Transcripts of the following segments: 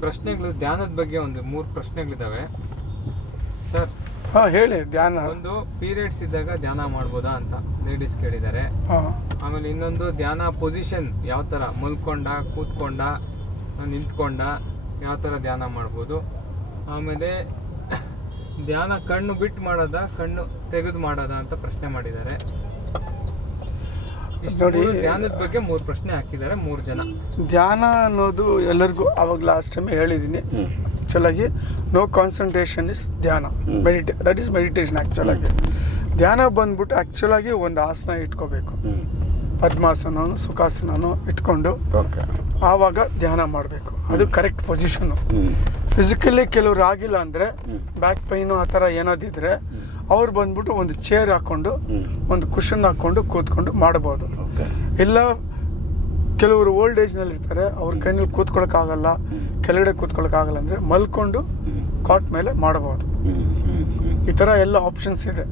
ಪ್ರಶ್ನೆಗಳು ಧ್ಯಾನದ ಬಗ್ಗೆ ಒಂದು ಮೂರು ಪ್ರಶ್ನೆಗಳಿದಾವೆ. ಸರ್ ಹಾಂ ಹೇಳಿ ಧ್ಯಾನ. ಒಂದು ಪೀರಿಯಡ್ಸ್ ಇದ್ದಾಗ ಧ್ಯಾನ ಮಾಡ್ಬೋದಾ ಅಂತ ಲೇಡೀಸ್ ಕೇಳಿದ್ದಾರೆ. ಆಮೇಲೆ ಇನ್ನೊಂದು ಧ್ಯಾನ ಪೊಸಿಷನ್ ಯಾವ ತರ? ಮಲ್ಕೊಂಡ ಕೂತ್ಕೊಂಡ ನಿಂತ್ಕೊಂಡ ಯಾವ ತರ ಧ್ಯಾನ ಮಾಡ್ಬೋದು? ಆಮೇಲೆ ಧ್ಯಾನ ಕಣ್ಣು ಬಿಟ್ಟು ಮಾಡೋದಾ ಕಣ್ಣು ತೆಗೆದು ಮಾಡೋದಾ ಅಂತ ಪ್ರಶ್ನೆ ಮಾಡಿದ್ದಾರೆ. ನೋಡಿ- ಧ್ಯಾನದ ಬಗ್ಗೆ ಮೂರು ಪ್ರಶ್ನೆ ಹಾಕಿದ್ದಾರೆ ಮೂರು ಜನ. ಧ್ಯಾನ ಅನ್ನೋದು ಎಲ್ಲರಿಗೂ ಅವಾಗ ಲಾಸ್ಟ್ ಟೈಮ್ ಹೇಳಿದ್ದೀನಿ. ಆ್ಯಕ್ಚುಲಾಗಿ ನೋ ಕಾನ್ಸಂಟ್ರೇಷನ್ ಇಸ್ ಧ್ಯಾನ. ಮೆಡಿಟೇ ದಟ್ ಈಸ್ ಮೆಡಿಟೇಷನ್ ಆ್ಯಕ್ಚುಲಾಗಿ ಧ್ಯಾನ ಬಂದ್ಬಿಟ್ಟು ಆ್ಯಕ್ಚುಲಾಗಿ ಒಂದು ಆಸನ ಇಟ್ಕೋಬೇಕು. ಹ್ಮ್. ಪದ್ಮಾಸನ ಸುಖಾಸನನೋ ಇಟ್ಕೊಂಡು ಓಕೆ. ಆವಾಗ ಧ್ಯಾನ ಮಾಡಬೇಕು. ಅದು ಕರೆಕ್ಟ್ ಪೊಸಿಷನು ಫಿಸಿಕಲಿ ಕೆಲವ್ರು ಆಗಿಲ್ಲ ಅಂದರೆ ಬ್ಯಾಕ್ ಪೈನು ಆ ಥರ ಏನಾದಿದ್ರೆ ಅವ್ರು ಬಂದ್ಬಿಟ್ಟು ಒಂದು ಚೇರ್ ಹಾಕ್ಕೊಂಡು ಒಂದು ಕುಷನ್ ಹಾಕ್ಕೊಂಡು ಕೂತ್ಕೊಂಡು ಮಾಡ್ಬೋದು ಇಲ್ಲ ಕೆಲವರು ಓಲ್ಡ್ ಏಜ್ನಲ್ಲಿ ಇರ್ತಾರೆ ಅವ್ರ ಕೈನಲ್ಲಿ ಕೂತ್ಕೊಳ್ಳೋಕ್ಕಾಗಲ್ಲ ಕೆಳಗಡೆ ಕೂತ್ಕೊಳ್ಳೋಕ್ಕಾಗಲ್ಲ ಅಂದರೆ ಮಲ್ಕೊಂಡು ಕಾಟ್ ಮೇಲೆ ಮಾಡಬಹುದು. ಈ ಥರ ಎಲ್ಲ ಆಪ್ಷನ್ಸ್ ಇದೆ.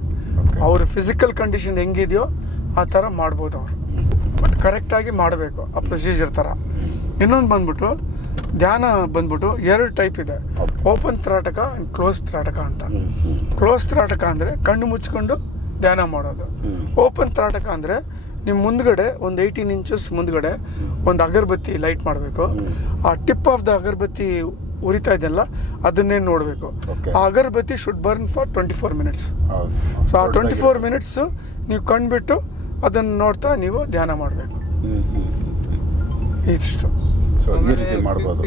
ಅವ್ರ ಫಿಸಿಕಲ್ ಕಂಡೀಷನ್ ಹೆಂಗಿದೆಯೋ ಆ ಥರ ಮಾಡ್ಬೋದು ಅವರು. ಬಟ್ ಕರೆಕ್ಟಾಗಿ ಮಾಡಬೇಕು ಆ ಪ್ರೊಸೀಜರ್ ಥರ ಇನ್ನೊಂದು ಬಂದ್ಬಿಟ್ಟು ಧ್ಯಾನ ಬಂದ್ಬಿಟ್ಟು ಎರಡು ಟೈಪ್ ಇದೆ. ಓಪನ್ ತ್ರಾಟಕ ಆ್ಯಂಡ್ ಕ್ಲೋಸ್ ತ್ರಾಟಕ ಅಂತ. ಕ್ಲೋಸ್ ತ್ರಾಟಕ ಅಂದರೆ ಕಣ್ಣು ಮುಚ್ಕೊಂಡು ಧ್ಯಾನ ಮಾಡೋದು. ಓಪನ್ ತ್ರಾಟಕ ಅಂದರೆ ನಿಮ್ಮ ಮುಂದ್ಗಡೆ ಒಂದು ಏಯ್ಟೀನ್ ಇಂಚಸ್ ಮುಂದ್ಗಡೆ ಒಂದು ಅಗರಬತ್ತಿ ಲೈಟ್ ಮಾಡಬೇಕು. ಆ ಟಿಪ್ ಆಫ್ ದ ಅಗರಬತ್ತಿ ಉರಿತಾ ಇದೆಯಲ್ಲ ಅದನ್ನೇ ನೋಡಬೇಕು. ಆ agarbatti should burn for twenty four minutes so ಆ ಟ್ವೆಂಟಿ ಫೋರ್ ಮಿನಿಟ್ಸು ನೀವು ಕಂಡುಬಿಟ್ಟು ಅದನ್ನು ನೋಡ್ತಾ ನೀವು ಧ್ಯಾನ ಮಾಡಬೇಕು. ಇಷ್ಟು ಸೊ ಈ ರೀತಿ ಮಾಡ್ಬೋದು.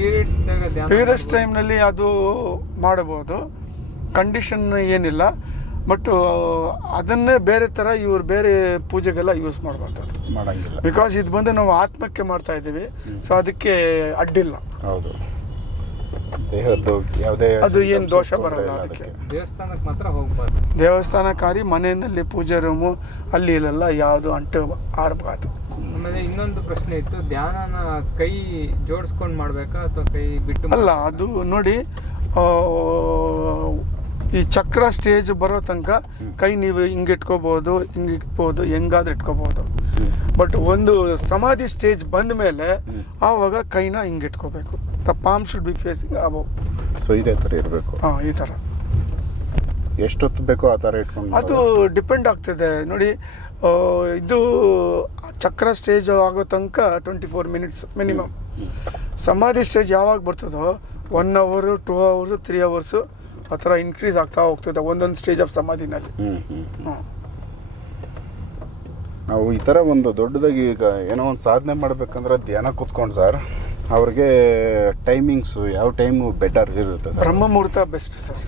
ಪೀರಿಯಡ್ಸ್ ಟೈಮ್ನಲ್ಲಿ ಅದು ಮಾಡಬಹುದು ಕಂಡೀಷನ್ ಏನಿಲ್ಲ. ಬಟ್ ಅದನ್ನೇ ಬೇರೆ ಥರ ಇವ್ರು ಬೇರೆ ಪೂಜೆಗೆಲ್ಲ ಯೂಸ್ ಮಾಡಬಾರ್ದು. ಮಾಡಂಗಿಲ್ಲ. ಬಿಕಾಸ್ ಇದು ಬಂದು ನಾವು ಆತ್ಮಕ್ಕೆ ಮಾಡ್ತಾ ಇದ್ದೀವಿ. ಸೊ ಅದಕ್ಕೆ ಅಡ್ಡಿಲ್ಲ. ಹೌದು. ದೇಹದ್ದು ಯಾವುದೇ ಅದು ಏನು ದೋಷ ಬರಲ್ಲ ಅದಕ್ಕೆ. ದೇವಸ್ಥಾನಕ್ಕೆ ಮಾತ್ರ ಹೋಗ್ಬಾರ್ದು. ದೇವಸ್ಥಾನಕ್ಕಾರಿ ಮನೆಯಲ್ಲಿ ಪೂಜೆ ರೂಮು ಅಲ್ಲಿ ಇಲ್ಲೆಲ್ಲ ಯಾವುದು ಅಂಟು ಆರಬಾರ್ದು ಆಮೇಲೆ ಇನ್ನೊಂದು ಪ್ರಶ್ನೆ ಇತ್ತು ಧ್ಯಾನನ ಕೈ ಜೋಡಿಸ್ಕೊಂಡು ಮಾಡಬೇಕಾ ಅಥವಾ ಕೈ ಬಿಟ್ಟು ಅಲ್ಲ ಅದು ನೋಡಿ ಈ ಚಕ್ರ ಸ್ಟೇಜ್ ಬರೋ ತನಕ ಕೈ ನೀವು ಹಿಂಗೆ ಇಟ್ಕೋಬೋದು ಹಿಂಗೆ ಇಟ್ಬೋದು ಹೆಂಗಾದ್ರೂ ಇಟ್ಕೋಬೋದು. ಬಟ್ ಒಂದು ಸಮಾಧಿ ಸ್ಟೇಜ್ ಬಂದ ಮೇಲೆ ಆವಾಗ ಕೈನ ಹಿಂಗೆ ಇಟ್ಕೋಬೇಕು. The palm should be facing above so ಇದೇ ಥರ ಇರಬೇಕು. ಹಾಂ ಈ ಥರ ಎಷ್ಟೊತ್ತು ಬೇಕೋ ಆ ಥರ ಇಟ್ಕೊಂಡು ಅದು ಡಿಪೆಂಡ್ ಆಗ್ತದೆ. ನೋಡಿ ಇದು ಚಕ್ರ ಸ್ಟೇಜ್ ಆಗೋ ತನಕ twenty four minutes minimum samadhi stage ಯಾವಾಗ ಬರ್ತದೋ ಒನ್ ಅವರು ಟೂ ಅವರ್ಸು ತ್ರೀ ಅವರ್ಸು ಆ ಥರ ಇನ್ಕ್ರೀಸ್ ಆಗ್ತಾ ಹೋಗ್ತದೆ ಒಂದೊಂದು ಸ್ಟೇಜ್ ಆಫ್ ಸಮಾಧಿನಲ್ಲಿ. ನಾವು ಈ ಥರ ಒಂದು ದೊಡ್ಡದಾಗಿ ಈಗ ಏನೋ ಒಂದು ಸಾಧನೆ ಮಾಡಬೇಕಂದ್ರೆ ಧ್ಯಾನ ಕೂತ್ಕೊಂಡು ಸರ್ ಅವ್ರಿಗೆ ಟೈಮಿಂಗ್ಸು ಯಾವ ಟೈಮು ಬೆಟರ್ ಇರುತ್ತೆ ಸರ್? ಬ್ರಹ್ಮ ಮುಹೂರ್ತ ಬೆಸ್ಟ್ ಸರ್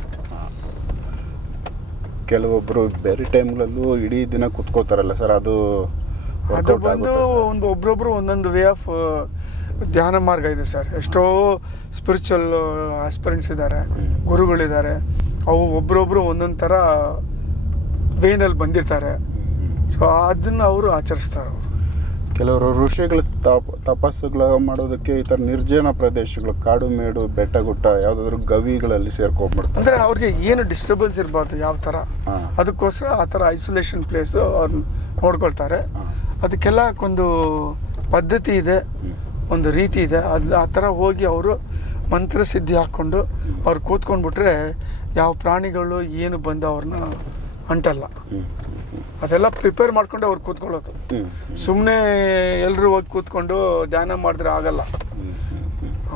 ಕೆಲವೊಬ್ಬರು ಬೇರೆ ಟೈಮ್ಗಳಲ್ಲೂ ಇಡೀ ದಿನ ಕುತ್ಕೋತಾರಲ್ಲ ಸರ್ ಅದು ಅದು ಬಂದು ಒಂದು ಒಬ್ರೊಬ್ರು ಒಂದೊಂದು ವೇ ಆಫ್ ಧ್ಯಾನ ಮಾರ್ಗ ಇದೆ ಸರ್. ಎಷ್ಟೋ ಸ್ಪಿರಿಚುವಲ್ ಆಸ್ಪಿರೆಂಟ್ಸ್ ಇದ್ದಾರೆ. ಗುರುಗಳಿದ್ದಾರೆ. ಅವು ಒಬ್ರೊಬ್ರು ಒಂದೊಂದು ಥರ ವೇನಲ್ಲಿ ಬಂದಿರ್ತಾರೆ. ಸೊ ಅದನ್ನು ಅವರು ಆಚರಿಸ್ತಾರೆ ಅವರು. ಕೆಲವರು ಋಷಿಗಳ ತಪ ತಪಸ್ಸುಗಳ ಮಾಡೋದಕ್ಕೆ ಈ ಥರ ನಿರ್ಜನ ಪ್ರದೇಶಗಳು ಕಾಡು ಮೇಡು ಬೆಟ್ಟ ಗುಟ್ಟ ಯಾವುದಾದ್ರೂ ಗವಿಗಳಲ್ಲಿ ಸೇರ್ಕೊಂಡ್ಬಿಡ್ತಾರೆ. ಅಂದರೆ ಅವ್ರಿಗೆ ಏನು ಡಿಸ್ಟರ್ಬೆನ್ಸ್ ಇರಬಾರ್ದು ಯಾವ ಥರ ಅದಕ್ಕೋಸ್ಕರ ಆ ಥರ ಐಸೋಲೇಷನ್ ಪ್ಲೇಸು ಅವ್ರು ನೋಡ್ಕೊಳ್ತಾರೆ. ಅದಕ್ಕೆಲ್ಲ ಒಂದು ಪದ್ಧತಿ ಇದೆ ಒಂದು ರೀತಿ ಇದೆ. ಅದು ಆ ಥರ ಹೋಗಿ ಅವರು ಮಂತ್ರ ಸಿದ್ಧಿ ಹಾಕ್ಕೊಂಡು ಅವ್ರು ಕೂತ್ಕೊಂಡ್ಬಿಟ್ರೆ ಯಾವ ಪ್ರಾಣಿಗಳು ಏನು ಬಂದು ಅವ್ರನ್ನ ಅಂಟಲ್ಲ. ಅದೆಲ್ಲ ಪ್ರಿಪೇರ್ ಮಾಡ್ಕೊಂಡು ಅವ್ರು ಕೂತ್ಕೊಳ್ಳೋದು. ಸುಮ್ಮನೆ ಎಲ್ಲರೂ ಹೋಗಿ ಕೂತ್ಕೊಂಡು ಧ್ಯಾನ ಮಾಡಿದ್ರೆ ಆಗಲ್ಲ.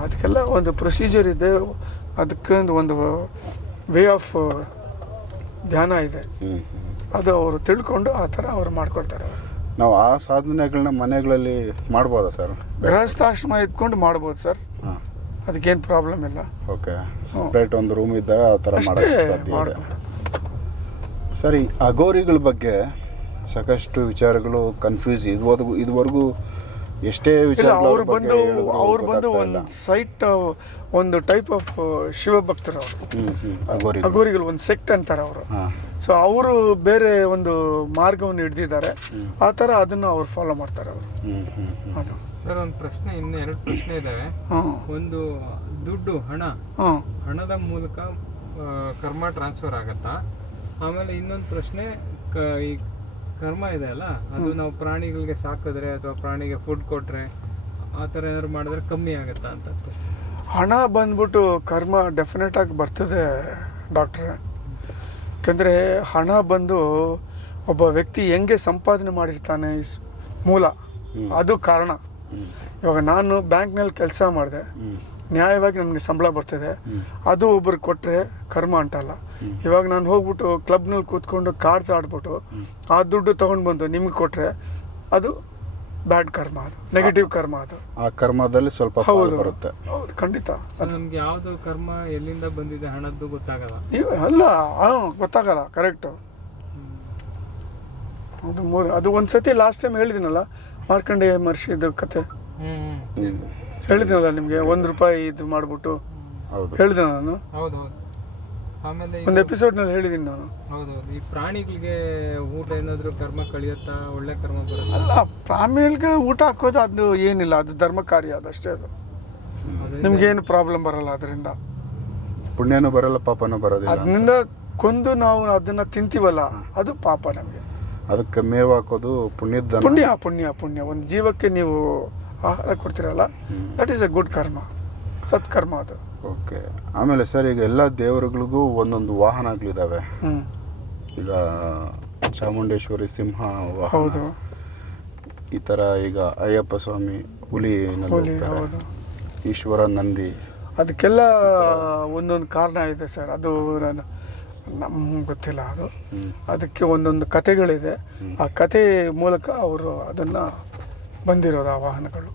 ಅದಕ್ಕೆಲ್ಲ ಒಂದು ಪ್ರೊಸೀಜರ್ ಇದೆ. ಅದಕ್ಕೊಂದು ಒಂದು ವೇ ಆಫ್ ಧ್ಯಾನ ಇದೆ. ಅದು ಅವರು ತಿಳ್ಕೊಂಡು ಆ ಥರ ಅವ್ರು ಮಾಡ್ಕೊಳ್ತಾರೆ. ನಾವು ಆ ಸಾಧನೆಗಳನ್ನ ಮನೆಗಳಲ್ಲಿ ಮಾಡ್ಬೋದಾ ಸರ್? ಗೃಹಸ್ಥಾಶ್ರಮ ಇದ್ಕೊಂಡು ಮಾಡ್ಬೋದು ಸರ್. ಅದಕ್ಕೇನು ಪ್ರಾಬ್ಲಮ್ ಇಲ್ಲ. ಓಕೆ ಸಪ್ರೇಟ್ ಒಂದು ರೂಮ್ ಇದ್ದಾಗ ಆ ಥರ ಅಷ್ಟೇ ಮಾಡೋಕ್ಕೆ ಸಾಧ್ಯ ಇದೆ ಮಾಡ್ಬೋದು ಸರಿ ಅಗೋರಿಗಳ ಬಗ್ಗೆ ಸಾಕಷ್ಟು ವಿಚಾರಗಳು ಕನ್ಫ್ಯೂಸ್ ಇದುವರೆಗೂ ಇದುವರೆಗೂ ಎಷ್ಟೇ ವಿಚಾರ ಅವ್ರು ಬಂದು ಅವ್ರು ಬಂದು ಒಂದು ಸೈಟ್ ಒಂದು ಟೈಪ್ ಆಫ್ ಶಿವಭಕ್ತರು ಅವರು. ಅಘೋರಿಗಳು. ಅಗೋರಿಗಳು ಒಂದು ಸೆಕ್ಟ್ ಅಂತಾರೆ ಅವರು. ಸೊ ಅವರು ಬೇರೆ ಒಂದು ಮಾರ್ಗವನ್ನು ಹಿಡ್ದಿದ್ದಾರೆ. ಆ ಥರ ಅದನ್ನು ಅವ್ರು ಫಾಲೋ ಮಾಡ್ತಾರೆ ಅವರು. ಸರ್ ಒಂದು ಪ್ರಶ್ನೆ ಇನ್ನು ಎರಡು ಪ್ರಶ್ನೆ ಇದೆ. ಒಂದು ದುಡ್ಡು ಹಣ. ಹಣದ ಮೂಲಕ ಕರ್ಮ ಟ್ರಾನ್ಸ್ಫರ್ ಆಗತ್ತಾ? ಆಮೇಲೆ ಇನ್ನೊಂದು ಪ್ರಶ್ನೆ ಕ ಈ ಕರ್ಮ ಇದೆ ಅಲ್ಲ? ಅದು ನಾವು ಪ್ರಾಣಿಗಳಿಗೆ ಸಾಕಿದ್ರೆ ಅಥವಾ ಪ್ರಾಣಿಗೆ ಫುಡ್ ಕೊಟ್ರೆ ಆ ಥರ ಏನಾದ್ರು ಮಾಡಿದ್ರೆ ಕಮ್ಮಿ ಆಗುತ್ತಾ ಅಂತ ಪ್ರಶ್ನೆ ಹಣ ಬಂದ್ಬಿಟ್ಟು ಕರ್ಮ ಡೆಫಿನೆಟ್ ಆಗಿ ಬರ್ತದೆ ಡಾಕ್ಟ್ರೆ. ಯಾಕೆಂದರೆ ಹಣ ಬಂದು ಒಬ್ಬ ವ್ಯಕ್ತಿ ಹೆಂಗೆ ಸಂಪಾದನೆ ಮಾಡಿರ್ತಾನೆ ಇಸ್- ಮೂಲ. ಅದು ಕಾರಣ. ಇವಾಗ ನಾನು ಬ್ಯಾಂಕ್ನಲ್ಲಿ ಕೆಲಸ ಮಾಡಿದೆ. ಹ್ಮ್. ನ್ಯಾಯವಾಗಿ ನಮಗೆ ಸಂಬಳ ಬರ್ತದೆ. ಅದು ಒಬ್ಬರು ಕೊಟ್ಟರೆ ಕರ್ಮ ಅಂಟಲ್ಲ. ಇವಾಗ ನಾನು ಹೋಗ್ಬಿಟ್ಟು ಕ್ಲಬ್ನಲ್ಲಿ ಕೂತ್ಕೊಂಡು ಕಾರ್ಡ್ಸ್ ಆಡ್ಬಿಟ್ಟು ಆ ದುಡ್ಡು ತೊಗೊಂಡು ಬಂದು ನಿಮ್ಗೆ ಕೊಟ್ಟರೆ ಅದು ಬ್ಯಾಡ್ ಕರ್ಮ ಅದು. ನೆಗೆಟಿವ್ ಕರ್ಮ ಅದು. ಆ ಕರ್ಮದಲ್ಲಿ ಸ್ವಲ್ಪ ಹೌದು. ಬರುತ್ತೆ. ಹೌದು ಖಂಡಿತ. ನಮ್ಗೆ ಯಾವ್ದು ಕರ್ಮ ಎಲ್ಲಿಂದ ಬಂದಿದೆ ಹಣದ್ದು ಗೊತ್ತಾಗಲ್ಲ? ನೀವು ಅಲ್ಲ ಹಾಂ ಗೊತ್ತಾಗಲ್ಲ ಕರೆಕ್ಟು ಅದು ಮೂರು ಅದು ಒಂದು ಸತಿ ಲಾಸ್ಟ್ ಟೈಮ್ ಹೇಳಿದಿನಲ್ಲ ಮಾರ್ಕಂಡೇಯ ಮಹರ್ಷಿದು ಕತೆ. ಹ್ಮ್. ಹೇಳಿದ್ದೀನಲ್ಲ ನಿಮಗೆ ಒಂದು ರೂಪಾಯಿ ಇದು ಮಾಡಿಬಿಟ್ಟು? ಹೌದು. ಹೇಳಿದೆ ನಾನು? ಹೌದು ಹೌದು. ಆಮೇಲೆ ಒಂದು ಎಪಿಸೋಡ್ನಲ್ಲಿ ಹೇಳಿದ್ದೀನಿ ನಾನು. ಹೌದೌದು ಈ ಪ್ರಾಣಿಗಳಿಗೆ ಊಟ ಏನಾದರೂ ಕರ್ಮ ಕಳಿಯುತ್ತಾ? ಒಳ್ಳೆ ಕರ್ಮ ಬರುತ್ತಾ? ಅಲ್ಲ ಪ್ರಾಣಿಗಳಿಗೆ ಊಟ ಹಾಕೋದು ಅದು ಏನಿಲ್ಲ ಅದು ಧರ್ಮ ಕಾರ್ಯ ಅದಷ್ಟೇ ಅದು. ನಿಮ್ಗೇನು ಪ್ರಾಬ್ಲಮ್ ಬರಲ್ಲ ಅದರಿಂದ? ಪುಣ್ಯನೂ ಬರಲ್ಲ ಪಾಪನೂ ಬರೋದಿಲ್ಲ. ಅದರಿಂದ ಕೊಂದು ನಾವು ಅದನ್ನ ತಿಂತೀವಲ್ಲ ಅದು ಪಾಪ ನಮಗೆ. ಅದಕ್ಕೆ ಮೇವು ಹಾಕೋದು ಪುಣ್ಯದ ಪುಣ್ಯ ಪುಣ್ಯ ಪುಣ್ಯ. ಒಂದು ಜೀವಕ್ಕೆ ನೀವು ಆಹಾರ ಕೊಡ್ತಿರಲ್ಲ? That is a good karma ಸತ್ಕರ್ಮ ಅದು. ಓಕೆ ಆಮೇಲೆ ಸರ್ ಈಗ ಎಲ್ಲ ದೇವರುಗಳಿಗೂ ಒಂದೊಂದು ವಾಹನಗಳಿದ್ದಾವೆ ಈಗ ಚಾಮುಂಡೇಶ್ವರಿ ಸಿಂಹ ಹೌದು. ಈ ತರ ಈಗ ಅಯ್ಯಪ್ಪ ಸ್ವಾಮಿ ಹುಲಿ ಈಶ್ವರ ನಂದಿ. ಅದಕ್ಕೆಲ್ಲ ಒಂದೊಂದು ಕಾರಣ ಇದೆ ಸರ್ ಅದು ನಾನು ನಮ್ಗೆ ಗೊತ್ತಿಲ್ಲ ಅದು. ಅದಕ್ಕೆ ಒಂದೊಂದು ಕತೆಗಳಿದೆ ಹ್ಮ್. ಆ ಕತೆ ಮೂಲಕ ಅವರು ಅದನ್ನು ಬಂದಿರೋದು ಆ ವಾಹನಗಳು.